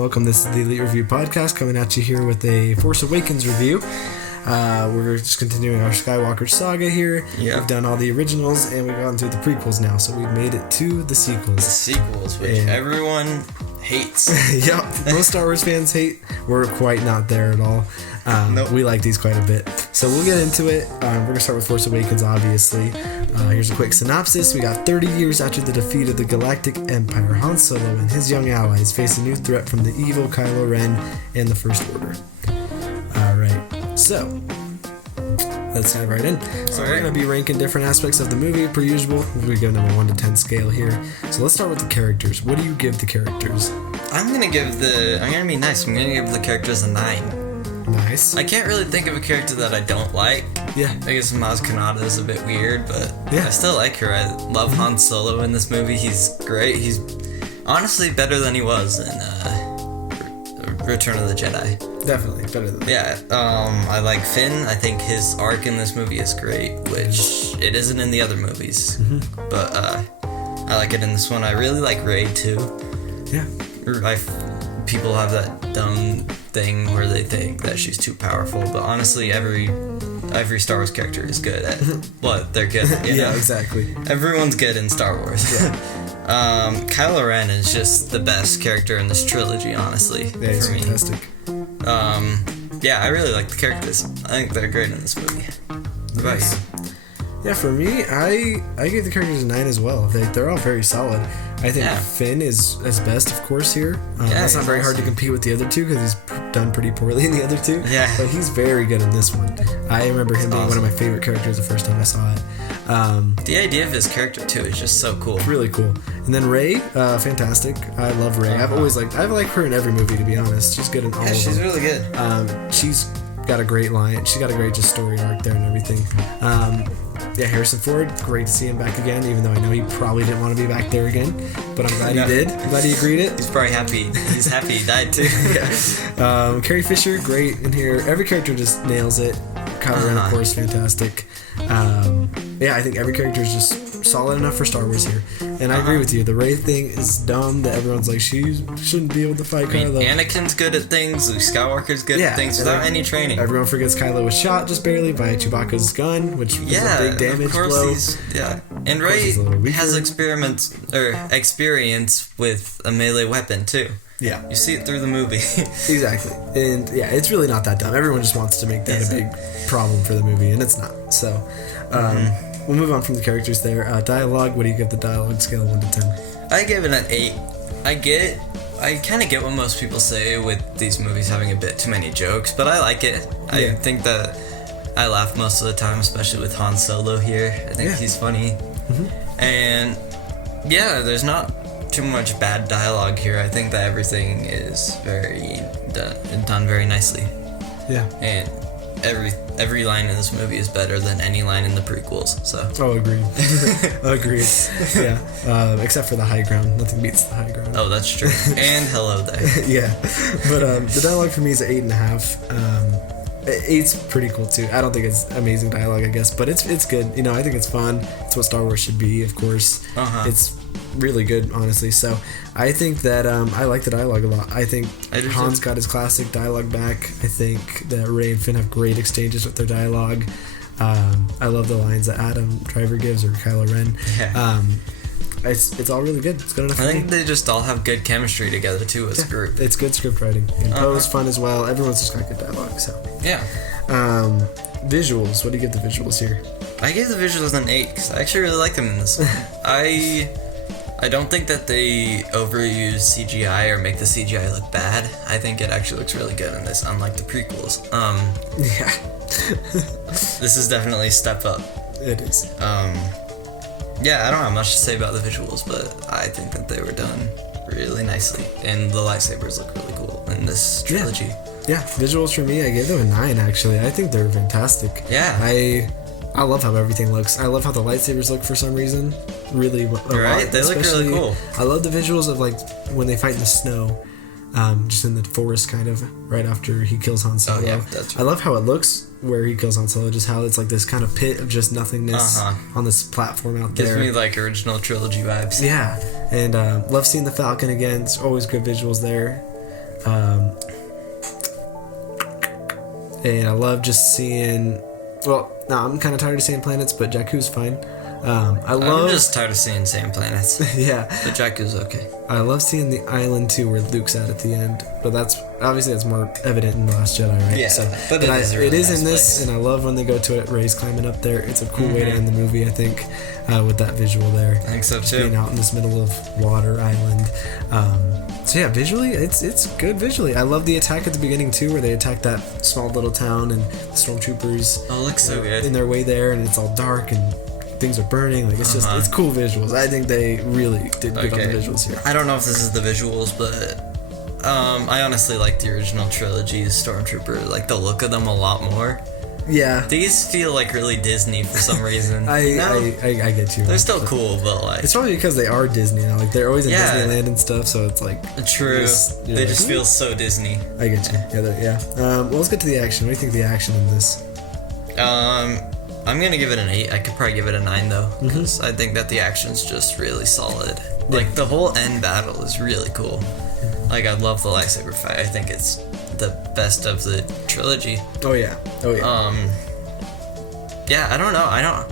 welcome. This is the Elite Review Podcast coming at you here with a Force Awakens review. We're just continuing our Skywalker saga here. Yep. We've done all the originals and we've gone through the prequels now, so we've made it to the sequels. The sequels, which everyone hates. Yep, most Star Wars fans hate. We're quite not there at all. Nope. We like these quite a bit. So we'll get into it. We're going to start with Force Awakens, obviously. Here's a quick synopsis. We got 30 years after the defeat of the Galactic Empire. Han Solo and his young allies face a new threat from the evil Kylo Ren and the First Order. Alright, so let's dive right in. So we're going to be ranking different aspects of the movie, per usual. We're giving them a 1 to 10 scale here. So let's start with the characters. What do you give the characters? I'm going to be nice. I'm going to give the characters a 9. Nice. I can't really think of a character that I don't like. Yeah. I guess Maz Kanata is a bit weird, but yeah. I still like her. I love Han Solo in this movie. He's great. He's honestly better than he was in Return of the Jedi. Definitely better than that. Yeah. I like Finn. I think his arc in this movie is great, which it isn't in the other movies. Mm-hmm. But I like it in this one. I really like Rey too. Yeah. People have that dumb thing where they think that she's too powerful, but honestly, every Star Wars character is good at what they're good at. Yeah, exactly. Everyone's good in Star Wars. Yeah. Kylo Ren is just the best character in this trilogy, honestly. Yeah, he's for me. Fantastic. Yeah, I really like the characters. I think they're great in this movie. What about you? Yeah, for me, I gave the characters a 9 as well. They're all very solid. I think Finn is best, of course, here. It's not very hard to compete with the other two because he's done pretty poorly in the other two. Yeah. But he's very good in this one. I remember him being one of my favorite characters the first time I saw it. The idea of his character, too, is just so cool. Really cool. And then Rey, fantastic. I love Rey. I've liked her in every movie, to be honest. She's good in all of them. Yeah, she's really good. She's got a great line. She's got a great just story arc there and everything. Yeah, Harrison Ford, great to see him back again, even though I know he probably didn't want to be back there again, but I'm glad he did. I'm glad he agreed it. He's probably happy. He's happy he died too. Yeah. Carrie Fisher, great in here. Every character just nails it. Kylo Ren, of course, fantastic. Yeah, I think every character is just solid enough for Star Wars here. And I agree with you. The Rey thing is dumb that everyone's like, she shouldn't be able to fight Kylo. Anakin's good at things. Luke Skywalker's good at things without any training. Everyone forgets Kylo was shot just barely by Chewbacca's gun, which was a big damage blow. And Rey has experience with a melee weapon too. Yeah. You see it through the movie. Exactly. And yeah, it's really not that dumb. Everyone just wants to make that a big problem for the movie, and it's not. So, we'll move on from the characters there. Dialogue, what do you give the dialogue scale of 1 to 10? I give it an 8. I kind of get what most people say with these movies having a bit too many jokes, but I like it. I think that I laugh most of the time, especially with Han Solo here. I think he's funny. Mm-hmm. And yeah, there's not too much bad dialogue here. I think that everything is done very nicely. Yeah. And every line in this movie is better than any line in the prequels. So. Oh, agreed. Agreed. Yeah. Except for the high ground. Nothing beats the high ground. Oh, that's true. And hello there. Yeah. But the dialogue for me is 8.5. 8's pretty cool too. I don't think it's amazing dialogue, I guess, but it's good. You know, I think it's fun. It's what Star Wars should be, of course. It's really good, honestly. So I think that I like the dialogue a lot. I think Han's got his classic dialogue back. I think that Rey and Finn have great exchanges with their dialogue. I love the lines that Adam Driver gives, or Kylo Ren. Yeah. It's all really good. It's good enough. I think they just all have good chemistry together too as a group. It's good script writing. And Poe's fun as well. Everyone's just got good dialogue. So yeah. Visuals. What do you give the visuals here? I gave the visuals an 8 because I actually really like them in this one. I don't think that they overuse CGI or make the CGI look bad. I think it actually looks really good in this, unlike the prequels. Yeah. This is definitely a step up. It is. Yeah, I don't have much to say about the visuals, but I think that they were done really nicely, and the lightsabers look really cool in this trilogy. Yeah, visuals for me, I gave them a 9, actually. I think they're fantastic. Yeah. I love how everything looks. I love how the lightsabers look for some reason. Really, right? They look really cool. I love the visuals of like when they fight in the snow, just in the forest, kind of right after he kills Han Solo. Oh yeah, that's right. I love how it looks where he kills Han Solo. Just how it's like this kind of pit of just nothingness on this platform out there. Gives me like original trilogy vibes. Yeah, and love seeing the Falcon again. It's always good visuals there. And I love just seeing. Well, no, I'm kind of tired of seeing planets, but Jakku's fine. I'm just tired of seeing same planets. Yeah. But Jakku's okay. I love seeing the island too, where Luke's at the end. But that's more evident in The Last Jedi, right? Yeah, so, but it is in this, place. and I love when they go to it. Rey's climbing up there. It's a cool way to end the movie, I think, with that visual there. I think so just too. being out in this middle of water island. So yeah, visually, it's good visually. I love the attack at the beginning too, where they attack that small little town and the stormtroopers. Oh, it looks so good. In their way there, and it's all dark and things are burning. Like it's it's cool visuals. I think they really did good on the visuals here. I don't know if this is the visuals, but I honestly like the original trilogy's stormtrooper. Like the look of them a lot more. Yeah. These feel like really Disney for some reason. I get you. They're still cool, but like it's probably because they are Disney now. Like they're always in Disneyland and stuff, so it's like true. They just feel so Disney. I get you. Yeah. Well, let's get to the action. What do you think of the action in this? I'm gonna give it an 8. I could probably give it a 9 though, because I think that the action's just really solid. Like the whole end battle is really cool. Like I love the lightsaber fight. I think it's the best of the trilogy. Oh yeah. Yeah, I don't know. I don't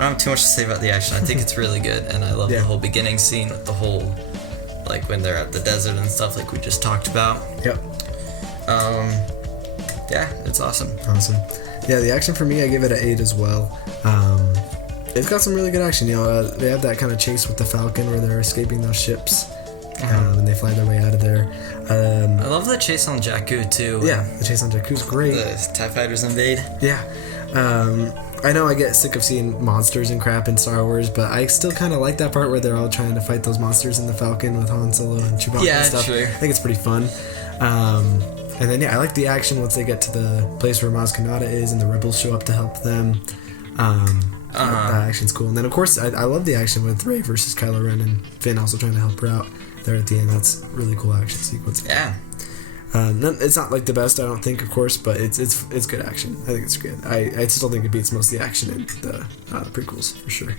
have too much to say about the action. I think it's really good, and I love the whole beginning scene with the whole, like when they're at the desert and stuff, like we just talked about. Yep. Yeah, it's awesome. Yeah, the action for me, I give it an 8 as well. It's got some really good action. You know, they have that kind of chase with the Falcon where they're escaping those ships, and they fly their way out of there. I love the chase on Jakku too. Yeah, the chase on Jakku's great. The TIE fighters invade. Yeah. I know I get sick of seeing monsters and crap in Star Wars, but I still kind of like that part where they're all trying to fight those monsters in the Falcon with Han Solo and Chewbacca and stuff. Sure. I think it's pretty fun. And then I like the action once they get to the place where Maz Kanata is and the rebels show up to help them. That action's cool. And then of course I love the action with Rey versus Kylo Ren and Finn also trying to help her out there at the end. That's a really cool action sequence. Yeah. It's not like the best, I don't think, of course, but it's good action. I think it's good. I still think it beats most of the action in the prequels for sure,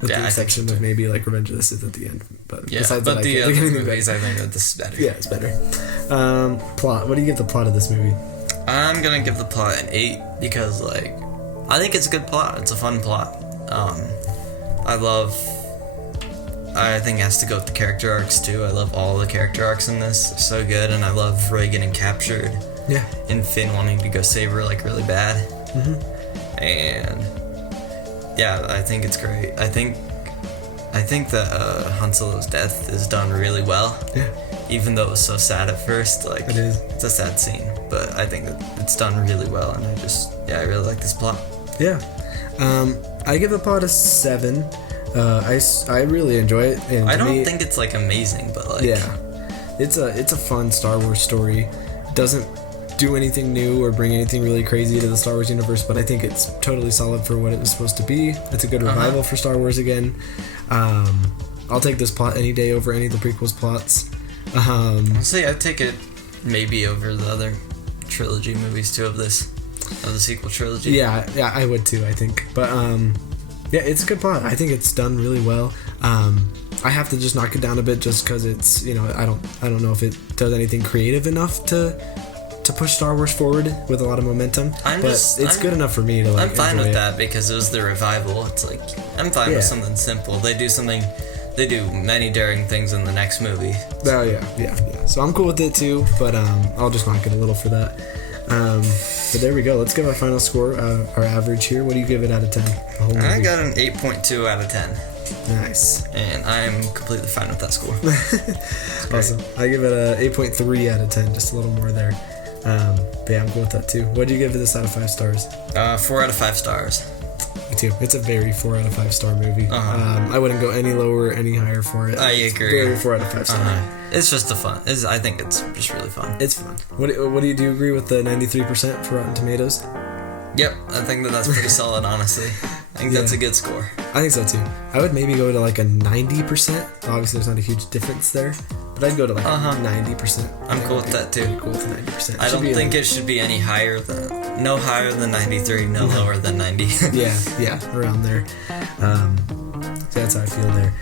with the exception of maybe like Revenge of the Sith at the end. But besides that, the other movies, I think that this is better. Yeah, it's better. Plot. What do you give the plot of this movie? I'm gonna give the plot an 8 because like I think it's a good plot. It's a fun plot. I think it has to go with the character arcs too. I love all the character arcs in this. They're so good, and I love Rey getting captured. Yeah. And Finn wanting to go save her like really bad. And yeah, I think it's great. I think that Han Solo's death is done really well. Yeah. Even though it was so sad at first, like it is. It's a sad scene, but I think that it's done really well, and I really like this plot. Yeah. I give the plot a 7. I really enjoy it. And I don't think it's like amazing, but like it's a fun Star Wars story. It doesn't do anything new or bring anything really crazy to the Star Wars universe, but I think it's totally solid for what it was supposed to be. It's a good revival for Star Wars again. I'll take this plot any day over any of the prequels plots. See, I'd take it maybe over the other trilogy movies too of the sequel trilogy. Yeah, I would too, I think. But yeah, it's a good plot. I think it's done really well. I have to just knock it down a bit just because it's, I don't know if it does anything creative enough to push Star Wars forward with a lot of momentum. It's good enough for me to like. I'm fine with it. that because it was the revival. It's like I'm fine with something simple. They do many daring things in the next movie. Oh yeah. So I'm cool with it too, but I'll just knock it a little for that. But there we go. Let's give our final score, our average here. What do you give it out of 10? The whole movie? I got an 8.2 out of 10. Nice. And I'm completely fine with that score. Awesome. I give it a 8.3 out of 10, just a little more there. But yeah, I'm cool with that too. What do you give this out of 5 stars? 4 out of 5 stars. Me too. It's a very 4 out of 5 star movie. I wouldn't go any lower, any higher for it. I agree. Very 4 out of 5 star. It's just I think it's just really fun. It's fun. What do you agree with the 93% for Rotten Tomatoes? Yep, I think that's pretty solid, honestly. I think that's a good score. I think so too. I would maybe go to like a 90%. Obviously, there's not a huge difference there, but I'd go to like 90%. I'm cool with that too. Cool with 90%. I don't think it should be any higher than No higher than 93, no lower than 90. yeah, around there. So that's how I feel there.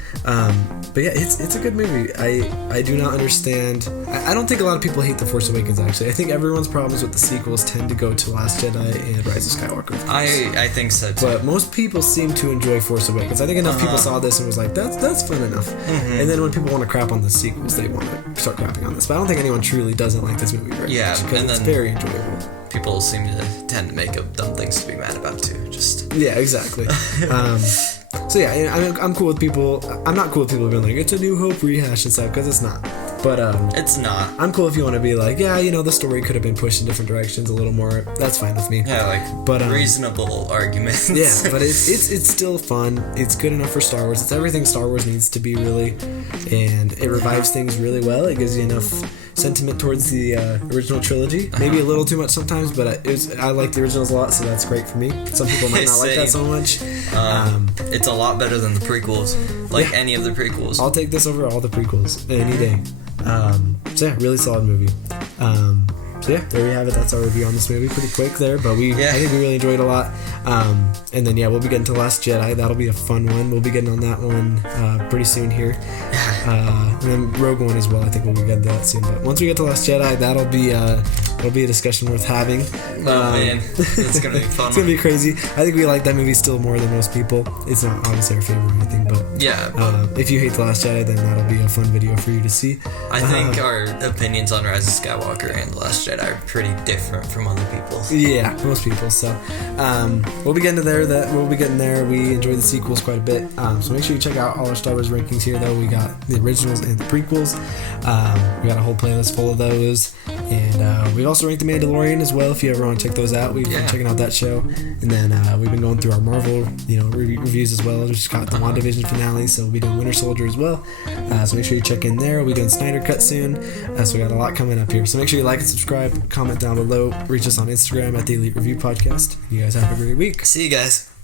But yeah, it's a good movie. I do not understand. I don't think a lot of people hate The Force Awakens, actually. I think everyone's problems with the sequels tend to go to Last Jedi and Rise of Skywalker. I think so too. But most people seem to enjoy Force Awakens. I think enough people saw this and was like, that's fun enough. And then when people want to crap on the sequels, they want to start crapping on this. But I don't think anyone truly doesn't like this movie very much, because it's very enjoyable. People seem to tend to make up dumb things to be mad about too. Yeah, exactly. So yeah, I'm cool with people. I'm not cool with people being like, it's a New Hope rehash and stuff, because it's not. But it's not. I'm cool if you want to be like, yeah, the story could have been pushed in different directions a little more. That's fine with me. Yeah, but reasonable arguments. Yeah, but it's still fun. It's good enough for Star Wars. It's everything Star Wars needs to be, really, and it revives things really well. It gives you enough sentiment towards the original trilogy. Maybe a little too much sometimes, but I like the originals a lot, so that's great for me. Some people might not like that so much. It's a lot better than the prequels, any of the prequels. I'll take this over all the prequels any day. So yeah, really solid movie. So yeah, there we have it. That's our review on this movie. Pretty quick there, but I think we really enjoyed it a lot. And then we'll be getting to Last Jedi. That'll be a fun one. We'll be getting on that one pretty soon here. And then Rogue One as well. I think we'll be getting to that soon. But once we get to Last Jedi, that'll be a discussion worth having. Oh man, it's gonna be fun. It's gonna be crazy. I think we like that movie still more than most people. It's not obviously our favorite or anything, but if you hate The Last Jedi, then that'll be a fun video for you to see. I think our opinions on Rise of Skywalker and The Last Jedi are pretty different from other people's. Yeah, most people. So we'll be getting to there. We enjoy the sequels quite a bit. So make sure you check out all our Star Wars rankings here, though. We got the originals and the prequels. We got a whole playlist full of those. And we also ranked The Mandalorian as well, if you ever want to check those out. We've been checking out that show. And then we've been going through our Marvel reviews as well. We just got the WandaVision finale, so we'll be doing Winter Soldier as well. So make sure you check in there. We'll be doing Snyder Cut soon. So we got a lot coming up here. So make sure you like and subscribe, comment down below, reach us on Instagram at The Elite Review Podcast. You guys have a great week. See you guys.